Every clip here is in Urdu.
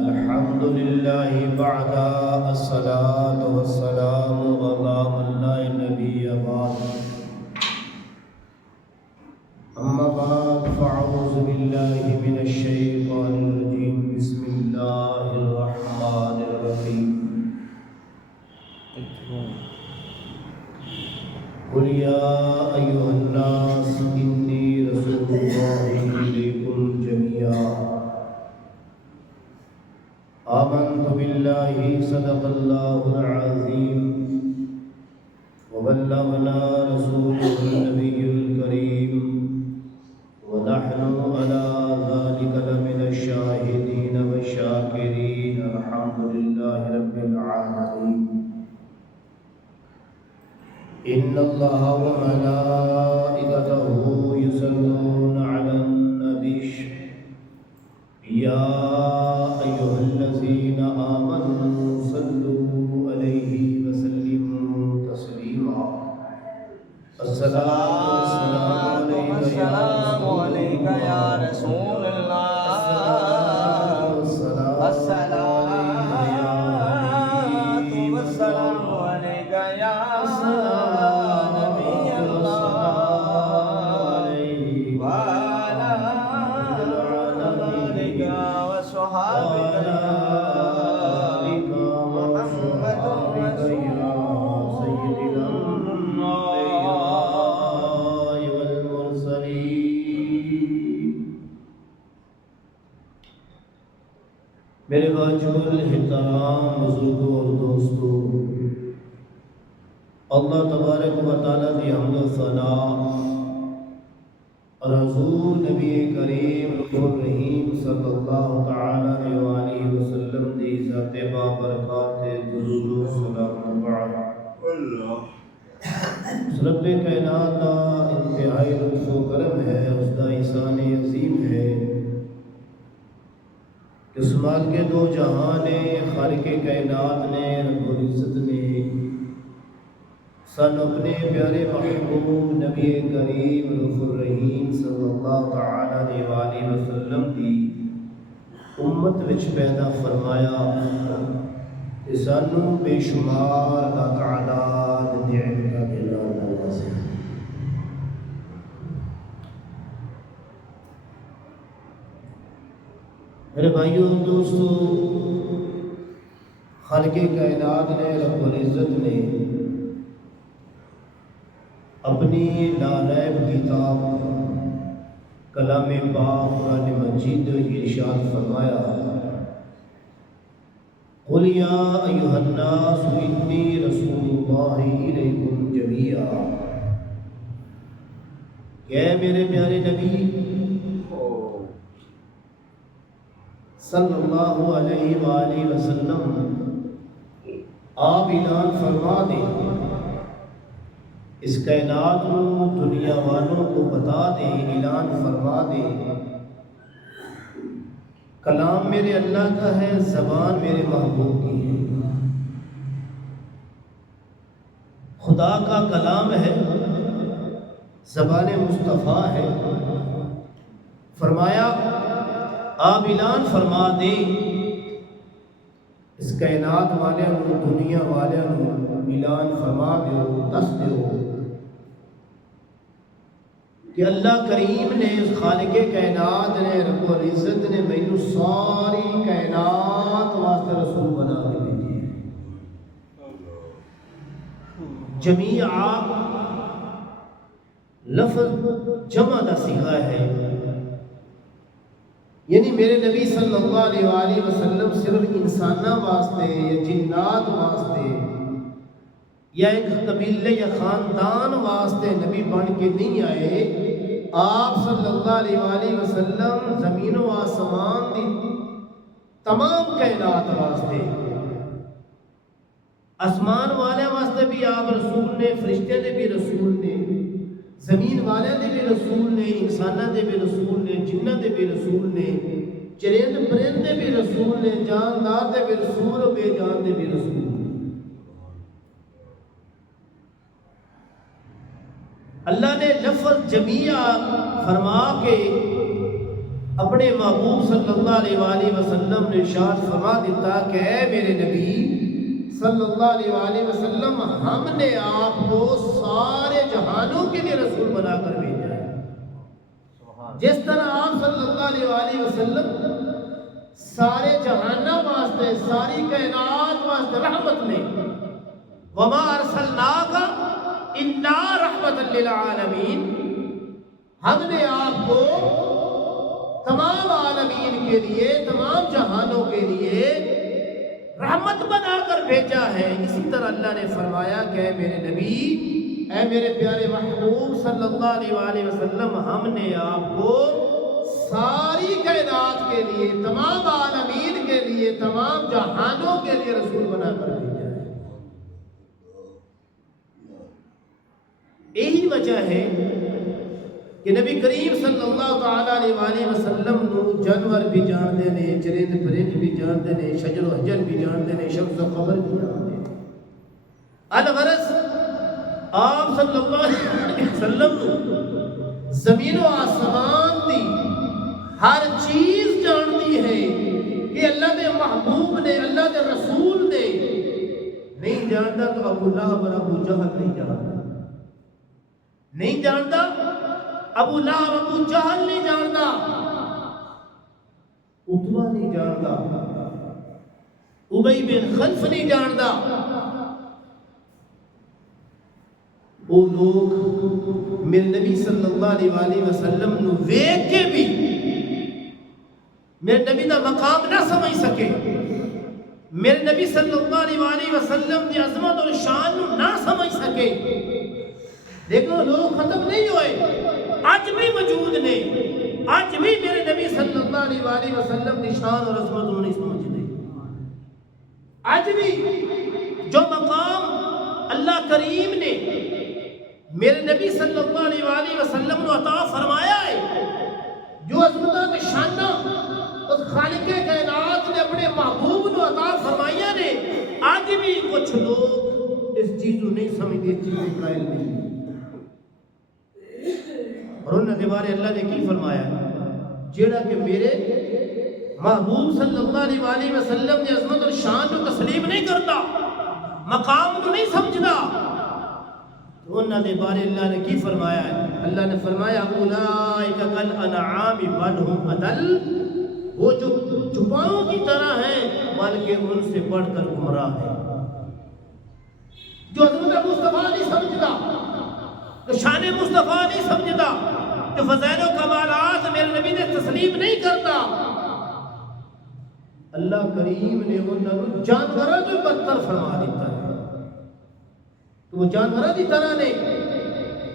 الحمد لله بعد الصلاة والسلام على من لا نبي بعد. أما بعد فأعوذ بالله من الشيطان الرجيم. بسم الله الرحمن الرحيم. قل يا أيها الناس إني رسول الله إليكم جميعا. آمنت بالله صدق الله العظيم وبلغنا رسوله النبي الكريم ونحن على ذلك لمن الشاهدين والشاكرين. الحمد لله رب العالمين. إن الله وملائكته يصلون على النبي يا أيها الذين آمنوا صلوا عليه وسلموا تسليما. الصلاة والسلام عليك يا رسول الله. الصلاة والسلام عليك يا نبي الله وعلى آلك وصحابك محمد رسول سيدنا الأنبياء والمرسلين. میرے واجب الاحترام بزرگوں اور دوستوں، اللہ تبارک و تعالیٰ دی حمد و ثنا اور حضور نبی کریم الرحیم صلی اللہ تعالی علیہ وسلم دی ذات بابرکات درود و سلام بعد. رب کائنات کا انتہائی لطف و کرم ہے، اس کا احسان عظیم ہے کہ اس مال کے دو جہان خالق کائنات نے رب العزت نے سن اپنے پیارے محبوب نبی کریم رؤوف الرحیم صلی اللہ تعالی علیہ وسلم کی امت وچ پیدا فرمایا کہ سانو بے شمار تعداد نعمتاں دے نال نوازیا. میرے بھائیوں اور دوستو، خالق کائنات نے رب العزت نے اپنی نانائب کتاب کلام پاک قرآن مجید ارشاد فرمایا، قل یا ایھا الناس انی رسول اللہ الیکم جمیعا. کہ میرے پیارے نبی صلی اللہ علیہ وآلہ وسلم، آپ اعلان فرما دیں، اس کائنات کو دنیا والوں کو بتا دیں، اعلان فرما دیں، کلام میرے اللہ کا ہے، زبان میرے محبوب کی ہے. خدا کا کلام ہے، زبان مصطفیٰ ہے. فرمایا آپ اعلان فرما دیں، اس کائنات والوں کو، دنیا والوں کو اعلان فرما دیو، دس دیو کہ اللہ کریم نے، خالق کائنات نے، رب العزت نے مینوں ساری کائنات واسطے رسول بنا کے بھیجے. جمیعا لفظ جمع کا صیغہ ہے، یعنی میرے نبی صلی اللہ علیہ وآلہ وسلم صرف انسانوں واسطے یا جنات واسطے یا ایک قبیلے یا خاندان واسطے نبی بن کے نہیں آئے. آپ صلی اللہ علیہ وآلہ وسلم زمین و آسمان دی تمام کائنات واسطے، آسمان والے واسطے بھی آپ رسول نے، فرشتے دے بھی رسول نے، زمین والے دے بھی رسول نے، انسانوں دے بھی رسول نے، جنہ دے بھی رسول نے، چرند پرند دے بھی رسول نے، جاندار دے بھی رسول، بے جان دے بھی رسول نے. اللہ نے لفظ جمیع فرما کے اپنے محبوب صلی اللہ علیہ وآلہ وسلم نے ارشاد فرما دیتا کہ اے میرے نبی صلی اللہ علیہ وآلہ وسلم، ہم نے آپ کو سارے جہانوں کے لیے رسول بنا کر بھیجا ہے۔ جس طرح آپ صلی اللہ علیہ وآلہ وسلم سارے جہانوں واسطے، ساری کائنات واسطے رحمت نے، وما ارسلناک الا رحمۃ للعالمین، ہم نے آپ کو تمام عالمین کے لیے، تمام جہانوں کے لیے رحمت بنا کر بھیجا ہے۔ اسی طرح اللہ نے فرمایا کہ اے میرے نبی، اے میرے پیارے محبوب صلی اللہ علیہ وآلہ وسلم، ہم نے آپ کو ساری کائنات کے لیے، تمام عالمین کے لیے، تمام جہانوں کے لیے رسول بنا کر بھیجا ہے۔ یہی وجہ ہے کہ نبی کریم صلی اللہ تعالی علیہ وآلہ وسلم نو جانور بھی جانتے ہیں، چرند پرند بھی جانتے ہیں، شجر و حجر بھی جانتے ہیں، شمس و قمر بھی جانتے ہیں۔ الغرض آپ صلی اللہ علیہ وسلم زمین و آسمان دی ہر چیز جانتی ہے کہ اللہ دے محبوب نے، اللہ دے رسول نے نہیں جانتا تو ابو لہب اور ابو جہل نہیں جانتا، نہیں جانتا ابو لہب ابو جہل نہیں جانتا، عتبہ نہیں جانتا، ابی بن خلف نہیں جانتا۔ وہ لوگ میرے نبی صلی اللہ علیہ وآلہ وسلم نو ویکھ کے بھی میرے نبی دا مقام نہ سمجھ سکے، میرے نبی صلی اللہ علیہ وآلہ وسلم دی عظمت اور شان نہ سمجھ سکے۔ دیکھو لوگ ختم نہیں ہوئے، آج بھی موجود نے، آج بھی میرے نبی صلی اللہ علیہ وآلہ وسلم کی شان اور عظمت انہوں نہیں سمجھتے۔ آج بھی جو مقام اللہ کریم نے میرے نبی صلی اللہ علیہ وآلہ وسلم کو عطا فرمایا ہے، جو عظمتوں کی شانہ اس خالق کائنات نے اپنے محبوب کو عطا فرمایا نے، آج بھی کچھ لوگ اس چیز کو نہیں سمجھتے، اس چیز کے قائل نہیں۔ اور انہوں نے بارے اللہ نے کی فرمایا، جیڑا کہ میرے محبوب صلی اللہ علیہ وآلہ وسلم نے عظمت اور شان کو تسلیم نہیں کرتا، مقام کو نہیں سمجھتا، تو انہوں نے بارے اللہ نے کی فرمایا ہے، اللہ نے فرمایا اولئک کالانعام بل ھم اضل، وہ جو چوپاؤں کی طرح ہیں بلکہ ان سے بڑھ کر گمراہ ہیں۔ جو عظمت مصطفیٰ نہیں سمجھتا، جو شان مصطفیٰ نہیں سمجھتا، جو فضائل و کمالات میرے نبی نے تسلیم نہیں کرتا، اللہ کریم نے انہوں جانوروں تو بدتر فرما دیتا ہے کہ وہ جانوروں کی طرح نے،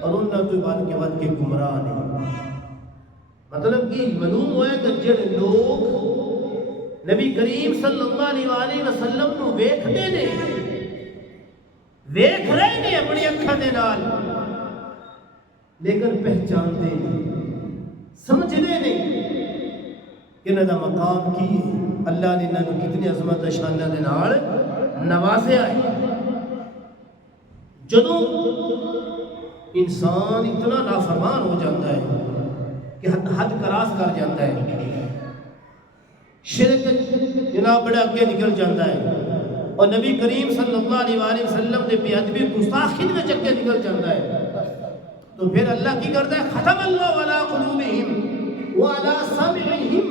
اور انہوں تو بات کے بعد کے گمراہ نے۔ مطلب کہ معلوم ہوا ہے کہ جڑے لوگ نبی کریم صلی اللہ علیہ وآلہ وسلم کو ویکھتے نے، ویکھ رہے نے اپنی اکھاں دے نال، لیکن پہچانتے نہیں، سمجھتے نہیں کہ انہاں دا مقام کی ہے، اللہ نے انہاں نوں کتنی عظمت شانہ دے نال نوازیا ہے۔ جدوں انسان اتنا نافرمان ہو جاتا ہے کہ حد کراس کر جاتا ہے، شرک جناب بڑا اگے نکل جاتا ہے، اور نبی کریم صلی اللہ علیہ وآلہ وسلم نے بے ادبی گستاخی میں چکے نکل جاتا ہے، تو پھر اللہ کی کرتا ہے ختم اللہ علی قلوبہم وعلی سمعہم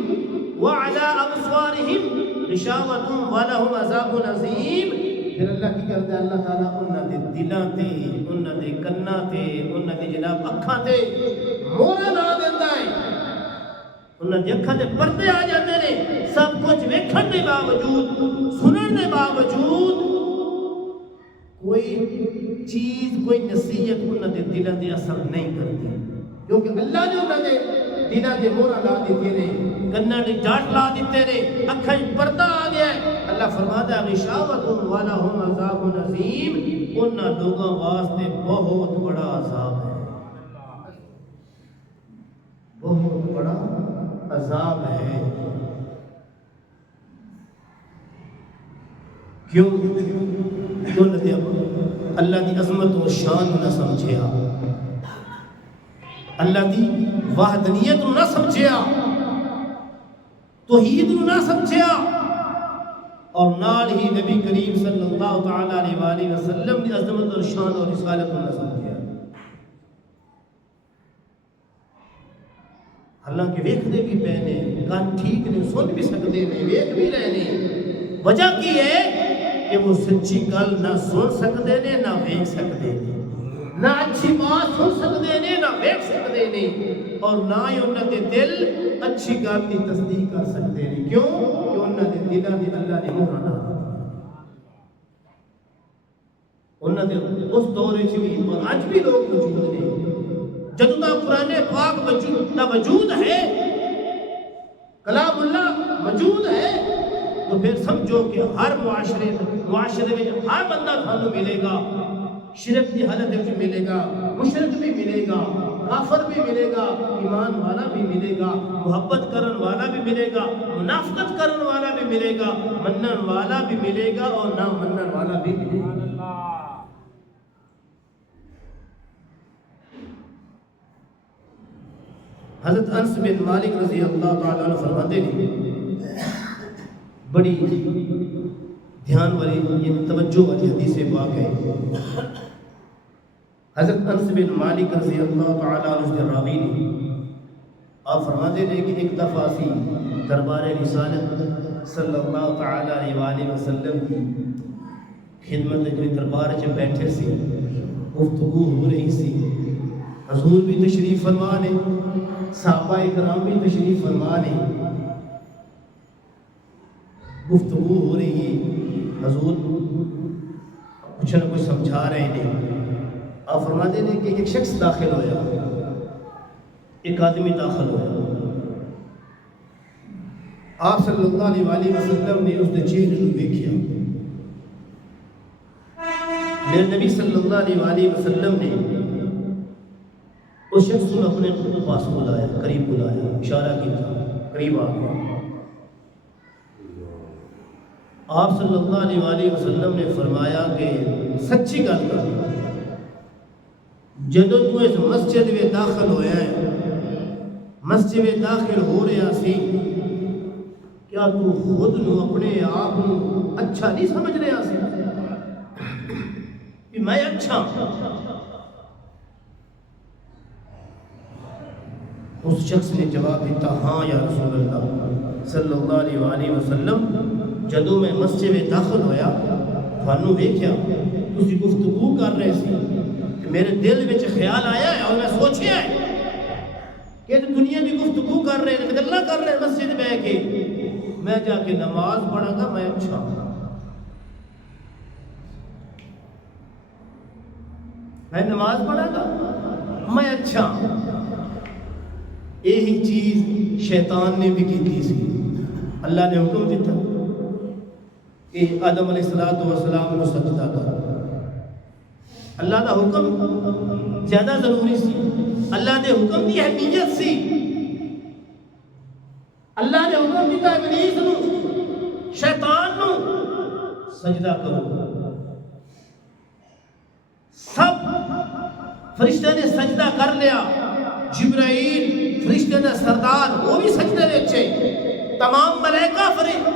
وعلی ابصارہم غشاوۃ ولہم عذاب عظیم۔ پھر اللہ کی کرتا ہے اللہ تعالیٰ انہاں دے دلاں تے، انہاں دے کناں تے، انہاں دے جناب اکھاں تے مہر لا دیندا ہے، انہاں دے اکھاں تے پردے آ جاندے نے، سب کچھ ویکھن دے باوجود، سنن دے باوجود کوئی چیز، کوئی نصیحت انہاں دے دلاں تے اثر نہیں کرتی، کیونکہ اللہ نے انہاں دے دلاں تے مہر لا دیتے نے، کناں تے جاٹ لا دیتے نے، اکھاں پردہ آ گیا ہے۔ اللہ فرماتا ہے غشاوۃ ولہم عذاب عظیم، انہاں لوگوں واسطے بہت بڑا عذاب ہے، بہت بڑا عذاب ہے۔ کیوں؟ اللہ کی عظمت و شان نہ سمجھیا، اللہ کی وحدانیت نہ سمجھیا، توحید نو نہ سمجھیا اور نال ہی نبی کریم صلی اللہ تعالی علیہ وآلہ وسلم کی عظمت اور شان اور رسالت نو نہ سمجھیا۔ حالانکہ ویکھدے بھی پے نے، کان ٹھیک نے، سن بھی سکتے نے، ویکھ بھی رہے نے، وجہ کی ہے کہ وہ سچی گل نہ سن سکتے نے نہ ویکھ سکتے نے، نہ اچھی بات سن سکتے نے نہ ویکھ سکتے نے، اور نہ ہی انہوں نے دل اچھی گل کی تصدیق کر سکتے ہیں۔ کیوں کہ انہوں نے دلوں کی اللہ نے مہر ڈال انہوں نے اس دور بھی اور اج بھی لوگ موجود نے جدوں دا قرآن پاک وجود ہے، کلام اللہ موجود ہے، تو پھر سمجھو کہ ہر معاشرے میں ہر بندہ تھانوں ملے گا، شرک کی حالت میں ملے گا، مشرک بھی ملے گا، کافر بھی ملے گا، ایمان والا بھی ملے گا، محبت کرن والا بھی ملے گا، منافقت کرن والا بھی ملے گا، منن والا بھی ملے گا اور نہ منن والا بھی ملے گا۔ حضرت انس بن مالک رضی اللہ تعالیٰ عنہ فرماتے ہیں، بڑی دھیان والی یہ توجہ والی حدیث پاک ہے۔ حضرت انس بن مالک رضی اللہ تعالیٰ عنہ کے راوی نے، آپ فرماتے ہیں کہ ایک دفعہ سی دربار رسالت صلی اللہ تعالیٰ علیہ وآلہ وسلم کی خدمت میں دربار سے بیٹھے سی، گفتگو ہو رہی سی، حضور بھی تشریف فرما نے، صحابہ کرام بھی تشریف فرما نے، گفتگو ہو رہی ہے، حضور کچھ نہ کچھ سمجھا رہے ہیں۔ آپ فرماتے ہیں کہ ایک شخص داخل ہویا، ایک آدمی داخل ہویا، آپ صلی اللہ علیہ وآلہ وسلم نے اس کے چہرے کو دیکھا، میرے نبی صلی اللہ علیہ وآلہ وسلم نے اس شخص کو اپنے پاس بلایا، قریب بلایا، اشارہ کیا، قریب آ گیا۔ آپ صلی اللہ علیہ وآلہ وسلم نے فرمایا کہ سچی گل کر، جدوں تو اس مسجد میں داخل ہویا ہے، مسجد میں داخل ہو رہا سی، کیا تو خود نو اپنے آپ نو اچھا نہیں سمجھ رہا سی کہ میں اچھا؟ اس شخص نے جواب دیتا، ہاں یا رسول اللہ صلی اللہ علیہ وآلہ وسلم، جدوں میں مسجد میں داخل ہویا تھانوں ویکھیا تسی گفتگو کر رہے سی، میرے دل میں خیال آیا ہے اور میں سوچیا ہے کہ دنیا کی گفتگو کر رہے ہیں، گلاں کر رہے ہیں مسجد میں کہ میں جا کے نماز پڑھا گا، میں اچھا میں نماز پڑھا گا، میں اچھا۔ یہی چیز شیطان نے بھی کی سی، اللہ نے حکم دیتا کہ آدم علیہ السلام کو سجدہ کر، اللہ کا حکم زیادہ ضروری سی، اللہ نے حکم کی اہمیت سی، اللہ نے حکم دیتا ابلیس نو، شیطان نو سجدہ کرو، سب فرشتے نے سجدہ کر لیا، جبرائیل فرشتے نے سردار وہ بھی سجدے وچے، تمام ملائکہ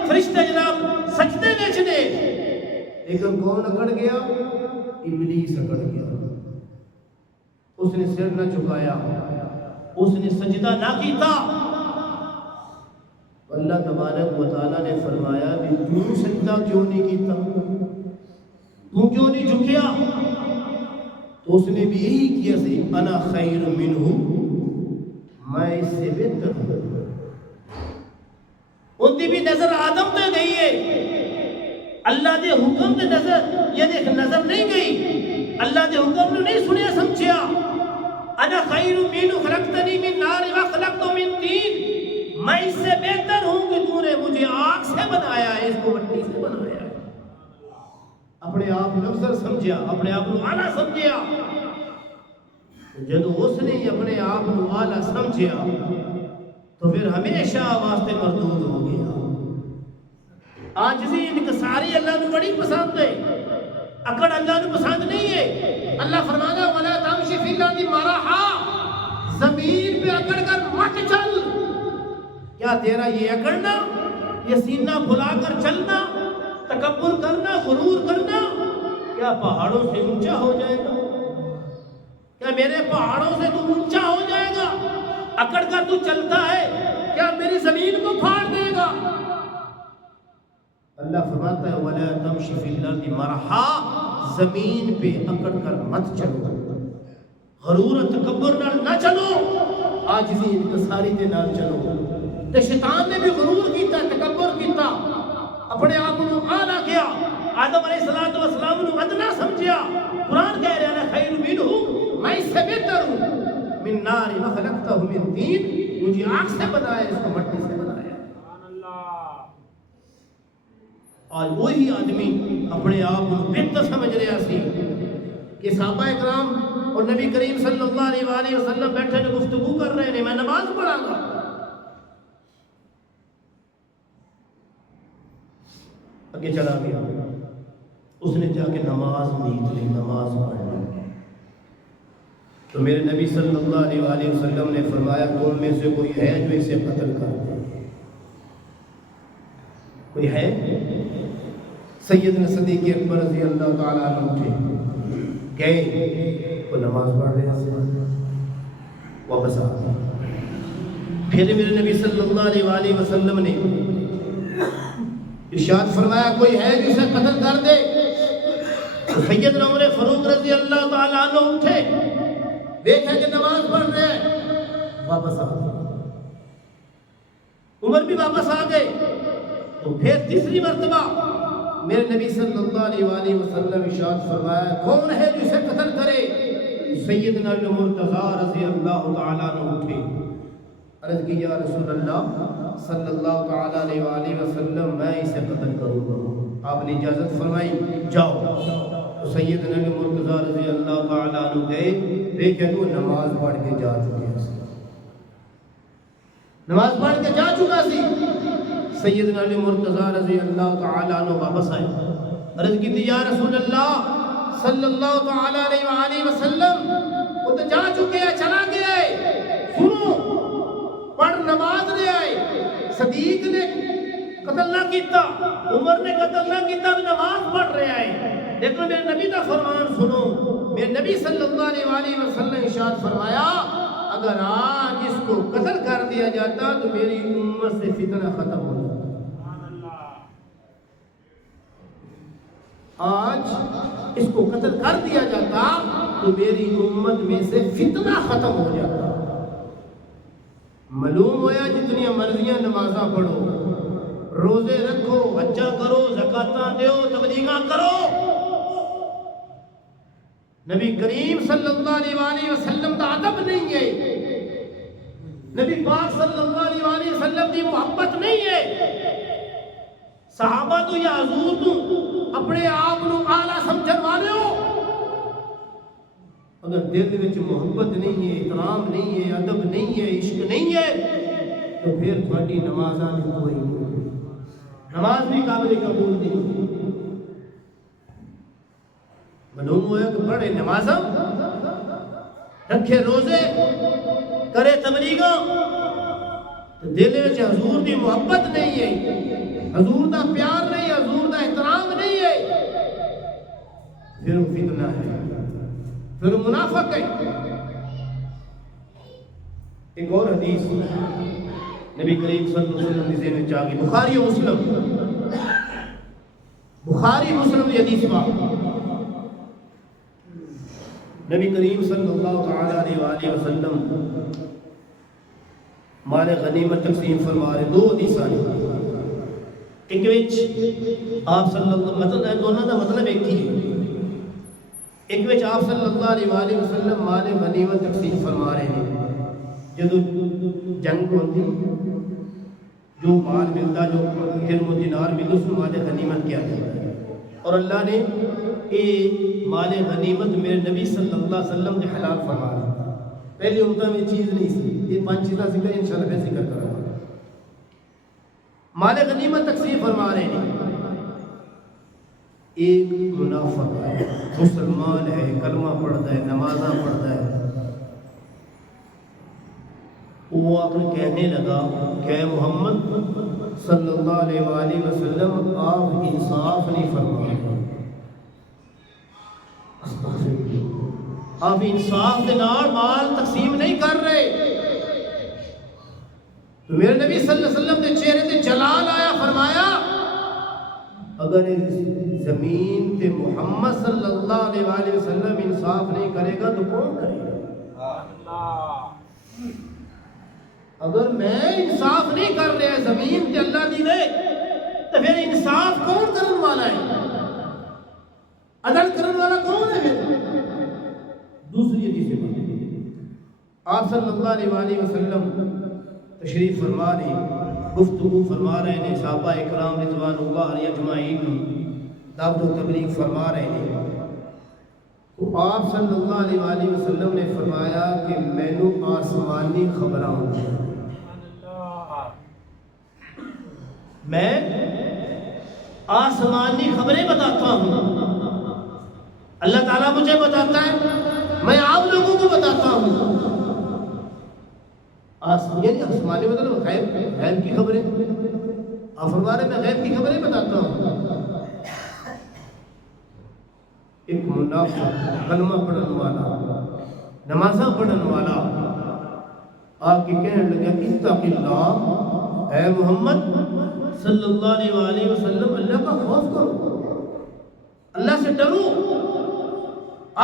فرشتے جناب سجدے وچ نے، لیکن کون اکڑ گیا؟ ابلیس اکڑ گیا، اس نے سر نہ چکایا، اس نے سجدہ نہ کیتا۔ اللہ تبارک و تعالیٰ نے فرمایا کہ تو سجدہ کیوں نہیں کیتا، تو کیوں نہیں جھکیا؟ تو اس نے بھی یہی کیا سی، انا خیر منہ، میں اس سے بہتر ہوں۔ ان کی بھی نظر آدم تے گئی ہے، اللہ دے حکم تے نظر یہ نظر نہیں گئی، اللہ دے حکم نے نہیں سنیا سمجھیا۔ انا خیر منہ خلقتنی من نار وخلقتہ من طین، میں اس سے بہتر ہوں کہ تو نے مجھے آگ سے بنایا ہے، اس کو مٹی سے بنایا ہے۔ اپنے آپ نفسر سمجھیا، اپنے آپ کو اعلیٰ سمجھیا۔ جب اس نے اپنے آپ کو اعلیٰ سمجھیا تو پھر ہمیشہ واسطے مردود ہو گیا۔ عاجزی انکساری اللہ نے بڑی پسند ہے، اکڑ اللہ نے پسند نہیں ہے۔ اللہ فرمانا وَلَا تَمْشِ فِي الْأَرْضِ مَرَحًا، زمین پہ اکڑ کر مت چل، کیا تیرا یہ اکڑنا، یہ سینہ پھلا کر چلنا، تکبر کرنا، غرور کرنا کیا پہاڑوں سے اونچا ہو جائے گا؟ کیا میرے پہاڑوں سے تو اونچا ہو جائے گا؟ اکڑ کر تو چلتا ہے، کیا میری زمین کو پھاڑ دے گا؟ اللہ فرماتا ہے وَلَا تَمْشِ فِي الْأَرْضِ مَرَحًا، زمین پہ اکڑ کر مت چلو، غرور تکبر نہ چلو، عاجزی انکساری دے نال چلو۔ تے شیطان نے بھی غرور کیتا، تکبر کیتا، اپنے آپ کو اعلیٰ کیا، آدم علیہ السلام نے ادنا سمجھیا۔ قرآن کہہ رہا ہے خیر منہ، میں اس سے بہتر ہوں، من نار وخلقتہ من طین، مجھے آگ سے بنایا، اس کو مٹی سے بنایا۔ آج وہی آدمی اپنے آپ کو بہتر سمجھ رہا سی کہ صحابہ اکرام اور نبی کریم صلی اللہ علیہ وآلہ وسلم بیٹھے نے گفتگو کر رہے ہیں، میں نماز پڑھا گا۔ اگے چلا گیا، اس نے جا کے نماز نیت لی، نماز پڑھنا۔ تو میرے نبی صلی اللہ علیہ وآلہ وسلم نے فرمایا تم میں سے کوئی ہے جو اسے قتل کر دے؟ کوئی ہے؟ سیدنا صدیق اکبر رضی اللہ تعالیٰ عنہ اٹھے، گئے، وہ نماز پڑھ رہے ہیں، واپس آ گئے۔ پھر میرے نبی صلی اللہ علیہ وآلہ وسلم نے ارشاد فرمایا کوئی ہے جو اسے قتل کر دے؟ تو سیدنا عمر فاروق رضی اللہ تعالیٰ عنہ اٹھے، دیکھا کہ نماز پڑھ رہے ہیں، واپس آ گئے۔ عمر بھی واپس آ گئے۔ تو پھر تیسری مرتبہ میرے نبی صلی اللہ علیہ وآلہ وسلم ارشاد فرمایا کون ہے جو اسے قتل کرے؟ سیدنا مرتضیٰ رضی اللہ تعالیٰ عنہ اٹھے، عرض کی یا رسول اللہ صلی اللہ تعالیٰ علیہ وآلہ وسلم میں اسے قتل کروں گا۔ آپ نے اجازت فرمائی جاؤ۔ تو سیدنا مرتضیٰ رضی اللہ تعالیٰ عنہ گئے، دیکھے تو نماز پڑھ کے جا چکے ہیں، نماز پڑھ کے جا چکا سی۔ سیدنا علی مرتضیٰ رضی اللہ تعالیٰ عنہ واپس آئے، عرض کی تھی یا رسول اللہ صلی اللہ تعالیٰ علیہ وآلہ وسلم وہ تو جا چکے ہیں، چلا گیا ہے، سنو پڑھ نماز لے آئے۔ صدیق نے قتل نہ کیتا، عمر نے قتل نہ کیتا، نماز پڑھ رہے آئے، لیکن میرے نبی کا فرمان سنو۔ میرے نبی صلی اللہ علیہ وآلہ وسلم نے ارشاد فرمایا اگر آج اس کو قتل کر دیا جاتا تو میری امت سے فتنہ ختم ہو جاتا۔ آج اس کو قتل کر دیا جاتا تو میری امت میں سے فتنہ ختم ہو جاتا۔ معلوم ہوا جتنی مرضیاں نمازاں پڑھو، روزے رکھو، حجہ کرو، زکاتاں دیو، تبلیغاں کرو، نبی کریم صلی اللہ علیہ وآلہ وسلم کا ادب نہیں ہے، نبی پاک صلی اللہ علیہ وآلہ وسلم کی محبت نہیں ہے۔ صحابہ تو یا حضور تو اپنے آپ کو اعلیٰ سمجھن والے ہو، اگر دل وچ محبت نہیں ہے، احترام نہیں ہے، ادب نہیں ہے، عشق نہیں ہے تو پھر تھوڑی نمازاں بھی کوئی نہیں، نماز بھی قابل قبول نہیں۔ معلوم ہوا کہ پڑھے نمازاں، رکھے روزے، کرے تبلیغاں، تو دل وچ حضور دی محبت نہیں ہے، حضور دا پیار نہیں، حضور دا احترام نہیں ہے، پھر وہ فتنہ ہے، پھر منافق ہے۔ ایک اور حدیث نبی کریم صلی اللہ علیہ وسلم کی ذہن میں آ گئی، بخاری و مسلم، بخاری مسلم کی حدیث میں نبی کریم صلی اللہ تعالی علیہ وآلہ وسلم مال غنیمت تقسیم فرما رہے، دو حدیثاں ہیں، ایک وچ آپ صلی اللہ مطلب دونوں کا مطلب ایک ہی ہے، ایک وچ آپ صلی اللہ علیہ وآلہ وسلم مال غنیمت تقسیم فرما رہے ہیں، جدو جنگ ہوتی جو مال ملتا، جو درہم و دینار ملتا، اس کو مال غنیمت کیا جاتا ہے، اور اللہ نے یہ مال غنیمت میرے نبی صلی اللہ علیہ وسلم نے حلال فرما دیا۔ پہلی امتوں میں چیز نہیں سی، یہ 5 چیزیں ذکر انشاءاللہ پھر ذکر کروں گا۔ مال غنیمت تقسیم فرما رہے ہیں، ایک منافق ہے، مسلمان ہے، کلمہ پڑھتا ہے، نمازاں پڑھتا ہے، وہ آ کر کہنے لگا کہ اے محمد صلی اللہ علیہ وآلہ وسلم آپ انصاف نہیں فرما رہے، آپ انصاف کے نال مال تقسیم نہیں کر رہے۔ تو میرے نبی صلی اللہ علیہ وسلم کے چہرے سے جلال آیا، فرمایا اگر اس زمین تے محمد صلی اللہ علیہ وآلہ وسلم انصاف نہیں کرے گا تو کون کرے گا؟ اگر میں انصاف نہیں کر رہا زمین تے اللہ دی دے تو پھر انصاف کون کرنے والا ہے؟ عدل کرنے والا کون ہے؟ دوسری حدیث آپ صلی اللہ علیہ وآلہ وسلم تشریف فرما رہے ہیں، گفتگو فرما رہے ہیں، صحابہ اکرام رضوان اللہ علیہ اجمعین دعوت و تبلیغ فرما رہے ہیں۔ تو آپ صلی اللہ علیہ وآلہ وسلم نے فرمایا کہ میں نے آسمانی خبراں میں آسمانی خبریں بتاتا ہوں، اللہ تعالیٰ مجھے بتاتا ہے، میں آپ لوگوں کو بتاتا ہوں۔ یعنی آسمانی مطلب غیب کی خبریں، آپ فرما رہے میں غیب کی خبریں بتاتا ہوں۔ ایک منافق کلمہ پڑھن والا، نمازاں پڑھن والا آ کے کہنے لگا اتق اللہ، اے محمد صلی اللہ علیہ وآلہ وسلم اللہ کا خوف کرو، اللہ سے ڈرو۔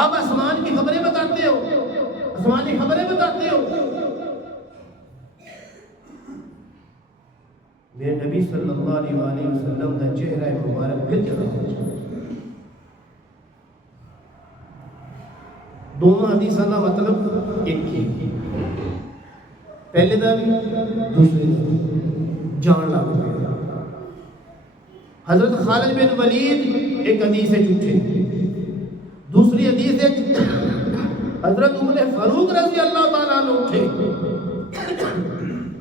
آپ آسمان کی خبریں بتاتے ہو، آسمانی خبریں بتاتے ہو۔ میرے نبی صلی اللہ علیہ وآلہ وسلم کا چہرہ مبارک پھر چلا۔ دونوں حدیثوں کا مطلب ایک ہی، پہلے دا بھی دوسرے دا بھی جان لگ گیا۔ حضرت خالد بن ولید ایک حدیث ہے جھوٹے، دوسری حدیث ہے حضرت عمر فاروق رضی اللہ تعالیٰ عنہ اٹھے،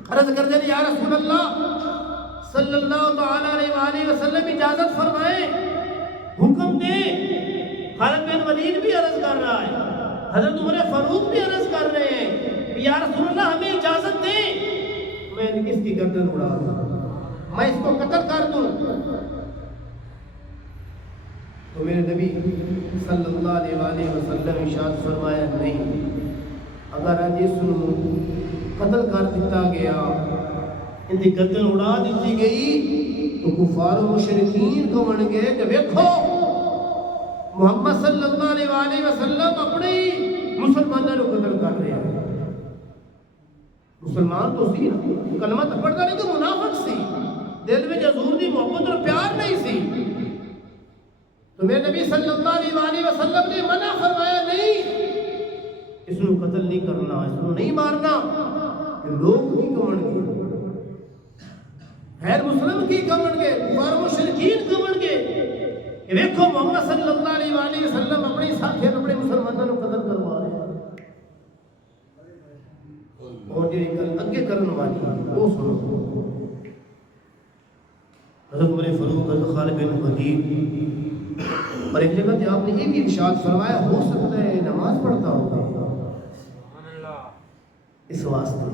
عرض کرتے ہیں یا رسول اللہ صلی اللہ تعالیٰ علیہ وآلہ وسلم اجازت فرمائیں، حکم دیں۔ خالد بن ولید بھی عرض کر رہا ہے، حضرت عمر فاروق بھی عرض کر رہے ہیں یا رسول اللہ ہمیں اجازت دیں، میں اس کی گردن اڑا دوں، میں اس کو قتل کر دوں۔ تو میرے نبی صلی اللہ علیہ وآلہ وسلم ارشاد فرمایا نہیں، اگر آج اس نو قتل کر دیتا گیا، ان کی گردن اڑا دیتی گئی تو کفار و مشرکین کو بن گئے کہ دیکھو محمد صلی اللہ علیہ وآلہ وسلم اپنے مسلمانوں کو قتل کر رہے ہیں۔ مسلمان تو سی کلمہ تو پڑھتا نہیں، تو منافق سی، دل میں حضور دی محبت اور پیار نہیں سی۔ تو میرے نبی صلی اللہ علیہ وآلہ وسلم نے منع فرمایا نہیں، اس کو قتل نہیں کرنا، اس کو نہیں مارنا، کہ لوگ کی کمن گے، غیر مسلم کی کمن گے، کفار مشرکین کمن گے کہ دیکھو محمد صلی اللہ علیہ وآلہ وسلم اپنے ساتھی اپنے مسلمانوں کو قتل کروا رہے ہیں۔ اور جو اگے کرنے والی وہ سنو، حضرت عمر فاروق، حضرت خالد بن ولید، اور ایک جگہ جب آپ نے یہ بھی ارشاد فرمایا ہو سکتا ہے نماز پڑھتا ہوگا، اس واسطے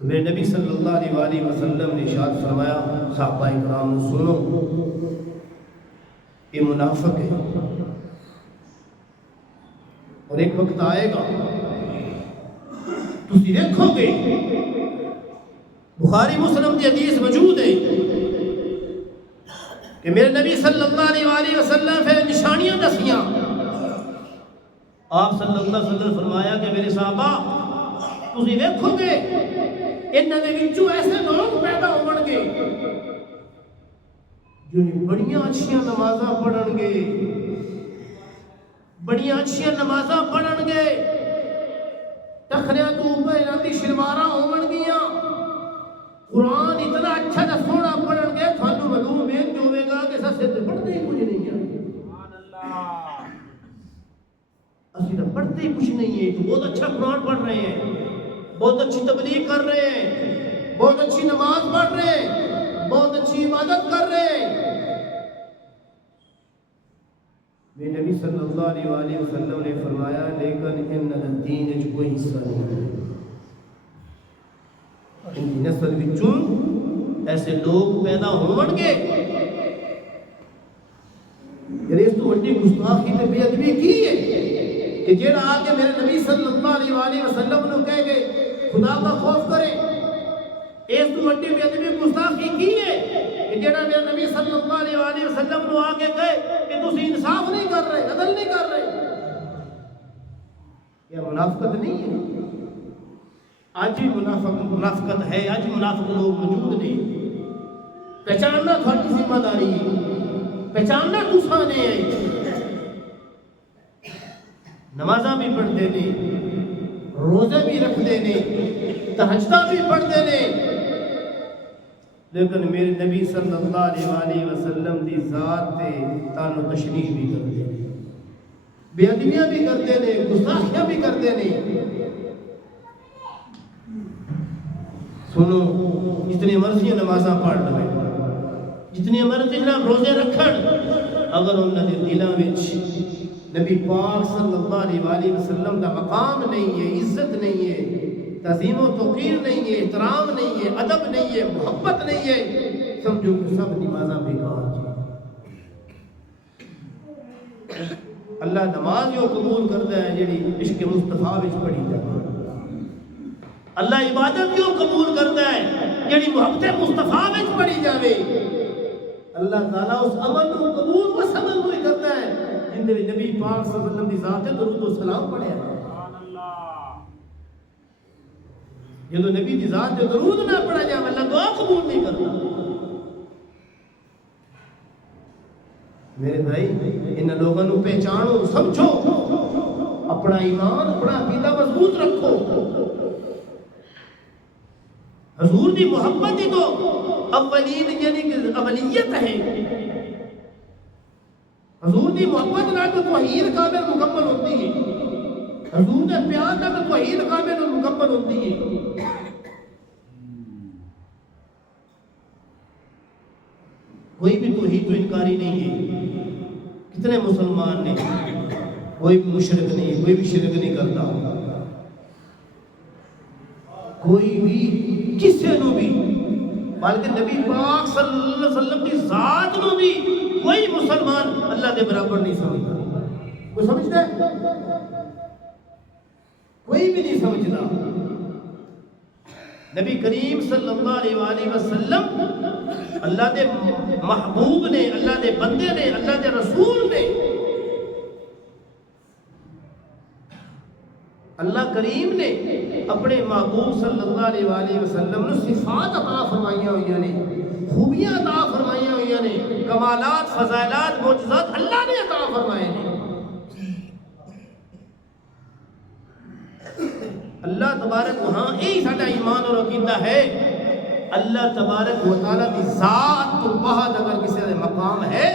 تو میرے نبی صلی اللہ علیہ وآلہ وسلم نے ارشاد فرمایا صحابہ اکرام سنو، یہ منافق ہے اور ایک وقت آئے گا تسی دیکھو گے، بخاری مسلم کی حدیث موجود ہے کہ میرے نبی صلی اللہ علیہ وآلہ وسلم پھر نشانیاں دسیاں، آپ صلی اللہ علیہ وسلم فرمایا کہ میرے صحابہ تسی دیکھو گے انہاں دے وچوں ایسے لوگ پیدا ہون گے جو بڑیاں اچھیاں نمازاں پڑھن گے، بڑیاں اچھیاں نمازاں پڑھن گے، ٹکھریاں تو اوپر انہاں دی شلواراں ہون گیاں، قرآن اتنا اچھا تے سونا پڑھن گے تھانوں معلوم ہے کہ ہوے گا کہ سب سے پڑھتے ہی کچھ نہیں ہے، سبحان اللہ، اسی تو پڑھتے ہی کچھ نہیں ہے، تو بہت اچھا قرآن پڑھ رہے ہیں، بہت اچھی تبلیغ کر رہے ہیں، بہت اچھی نماز پڑھ رہے ہیں، بہت اچھی عبادت کر رہے ہیں۔ میرے نبی صلی اللہ علیہ وآلہ وسلم نے فرمایا لیکن ان الدین کوئی حصہ نہیں ہے، ان کی نسل وچوں ایسے لوگ پیدا ہون گے یعنی اس تو وڈی گستاخی تے بے ادبی کی ہے کہ جیڑا آ کے میرے نبی صلی اللہ علیہ وآلہ وسلم نے کہے کہ خدا کا خوف کرے، اس تو وڈی بے ادبی گستاخی کی ہے کہ جیڑا میرے نبی صلی اللہ علیہ وآلہ وسلم نے آ کے کہے کہ تسی انصاف نہیں کر رہے، عدل نہیں کر رہے۔ یہ منافقت نہیں ہے؟ آج بھی منافقت ہے، آج منافق لوگ موجود نہیں۔ پہچاننا تھوڑی ذمہ داری ہے، پہچاننا دوسرے ہے۔ نمازاں بھی پڑھتے نے، روزے بھی رکھتے نے، تہجداں بھی پڑھتے نے، لیکن میرے نبی صلی اللہ علیہ وآلہ وسلم دی ذات تے تان و تشریح بھی کرتے ہیں، بے ادبیاں بھی کرتے ہیں، گستاخیاں بھی کرتے ہیں۔ سنو، جتنی مرضی نمازاں پڑھ لیں، جتنی مرضی جناب روزے رکھن، اگر انہوں نے دلاں وچ نبی پاک صلی اللہ علیہ وآلہ وسلم کا مقام نہیں ہے، عزت نہیں ہے، تعظیم و توقیر نہیں ہے، احترام نہیں ہے، ادب نہیں ہے، محبت نہیں ہے، سمجھو کہ سب نمازاں بیکار ہیں۔ اللہ نماز یوں قبول کرتا ہے جڑی عشق مصطفیٰ وچ پڑھی جائے، اللہ عبادت یوں قبول کرتا ہے جڑی محبت مصطفیٰ وچ پڑھی جاوے۔ اللہ تعالیٰ اس عمل کو قبول اس عمل کو ہی کرتا ہے جن میں نبی پاک صلی اللہ علیہ وسلم کی ذات ہے درود و سلام پڑھے ہیں۔ جدو نبی کی ذات ہے درود نہ پڑھا جائے اللہ دعا قبول نہیں کرتا۔ میرے بھائی ان لوگوں کو پہچانو، سمجھو، اپنا ایمان اپنا عقیدہ مضبوط رکھو۔ حضور دی محبت ہی تو اولین یعنی کہ اولیت ہے۔ حضور دی محبت نہ تو توحید کامل مکمل ہوتی ہے، حضور دے پیار نہ تو توحید کامل مکمل ہوتی ہے۔ کوئی بھی توحید تو انکاری نہیں ہے، کتنے مسلمان نے، کوئی بھی مشرک نہیں، کوئی بھی شرک نہیں کرتا، کوئی بھی کسی نو بھی، بلکہ نبی پاک صلی اللہ علیہ وسلم کی ذات نو بھی کوئی مسلمان اللہ کے برابر نہیں سمجھتا۔ کوئی سمجھتا ہے؟ کوئی بھی نہیں سمجھتا۔ نبی کریم صلی اللہ علیہ وآلہ وسلم اللہ دے محبوب نے، اللہ دے بندے نے، اللہ دے رسول نے۔ اللہ کریم نے اپنے محبوب صلی اللہ علیہ وآلہ وسلم نے صفات عطا فرمائیاں ہوئی نے، خوبیاں عطا فرمائیاں ہوئی نے، کمالات، فضائلات، معجزات اللہ نے عطا فرمائے ہیں۔ اللہ تبارک وہاں یہی ساڈا ایمان اور عقیدہ ہے، اللہ تبارک و تعالیٰ کی ذات تو بعد اگر کسی کا مقام ہے،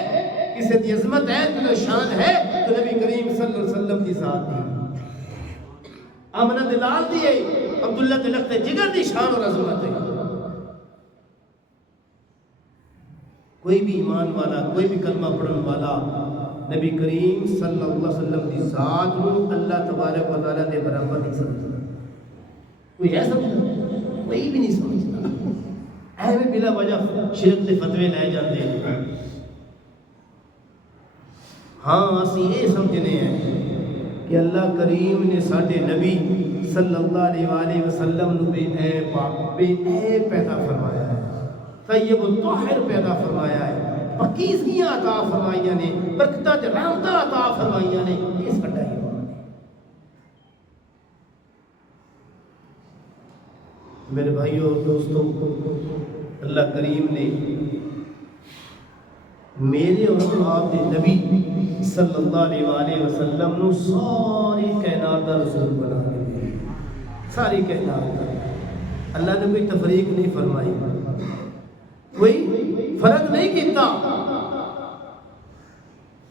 کسی کی عظمت ہے، کسی شان ہے تو نبی کریم صلی اللہ علیہ وسلم کی ذات ہے۔ آمنہ دلال دیئے عبداللہ دلخت جگر دی شان اور عظمت ہے۔ کوئی بھی ایمان والا، کوئی بھی کلمہ پڑھن والا نبی کریم صلی اللہ علیہ وسلم دی ذات کو اللہ تبارک و تعالیٰ دے برابر نہیں سمجھتا۔ کوئی ہے سمجھتا؟ کوئی بھی نہیں سمجھتا۔ اہم بلا وجہ شرک دے فتوے لے جاتے ہیں۔ ہاں اسی یہ سمجھنے ہیں کہ اللہ کریم نے ساڈے نبی صلی اللہ علیہ وآلہ وسلم نو بے عیب پیدا فرمایا ہے، طیب الطاہر پیدا فرمایا ہے، پاکیزگیاں عطا فرمائیاں نے، برکتاں تے رحمتاں عطا فرمائیاں نے۔ یہ ساڈا ایمان ہے۔ میرے بھائیو دوستو، اللہ کریم نے میرے اور آپ کے نبی صلی اللہ علیہ وآلہ وسلم نو ساری کائنات کا رسول بنا دیا، ساری کائنات۔ اللہ نے کوئی تفریق نہیں فرمائی، کوئی فرق نہیں کیتا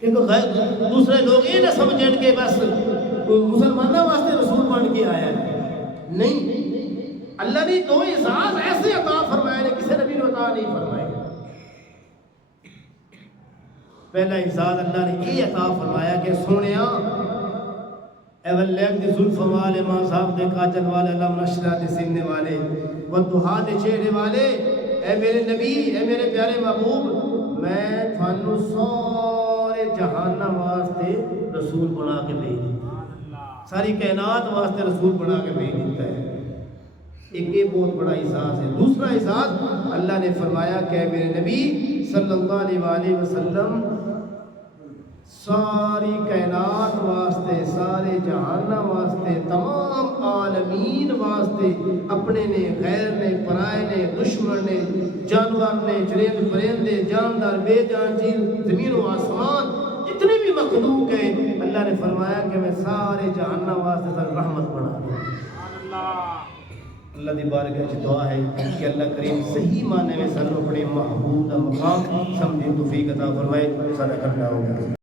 کہ دوسرے لوگ یہ نہ سمجھیں کہ بس مسلمانوں واسطے رسول بن کے آیا ہے۔ نہیں، اللہ نے دو اعزاز ایسے عطا فرمائے نے کسی نبی نے عطا نہیں فرمائے۔ پہلا اعزاز اللہ نے یہ عطا فرمایا کہ سونیا اول لیک دی زلف والے ماں صاحب دے کاجل والے علم نشرہ دے سینے والے والدہا دے چہرے والے، اے میرے نبی، اے میرے پیارے محبوب، میں تھانو سارے جہانہ واسطے رسول بنا کے بھیج دیتا، ساری کائنات واسطے رسول بنا کے بھیج دیتا ہے۔ ایک یہ بہت بڑا احساس ہے۔ دوسرا احساس اللہ نے فرمایا کہ اے میرے نبی صلی اللہ علیہ وآلہ وسلم ساری کائنات واسطے، سارے جہانہ واسطے، تمام عالمین واسطے، اپنے نے، غیر نے، پرائے نے، دشمن نے، جانور نے، چرند پرندے، جاندار، بے جان چیز، زمین و آسمان، جتنے بھی مخلوق ہیں، اللہ نے فرمایا کہ میں سارے جہانہ واسطے سر رحمت بنا دوں۔ اللہ دی بارگاہ وچ دعا ہے کہ اللہ کریم صحیح معنی میں سانوں اپنے محبوب دا مقام سمجھے توفیق عطا فرمائے۔ صدق اللہ۔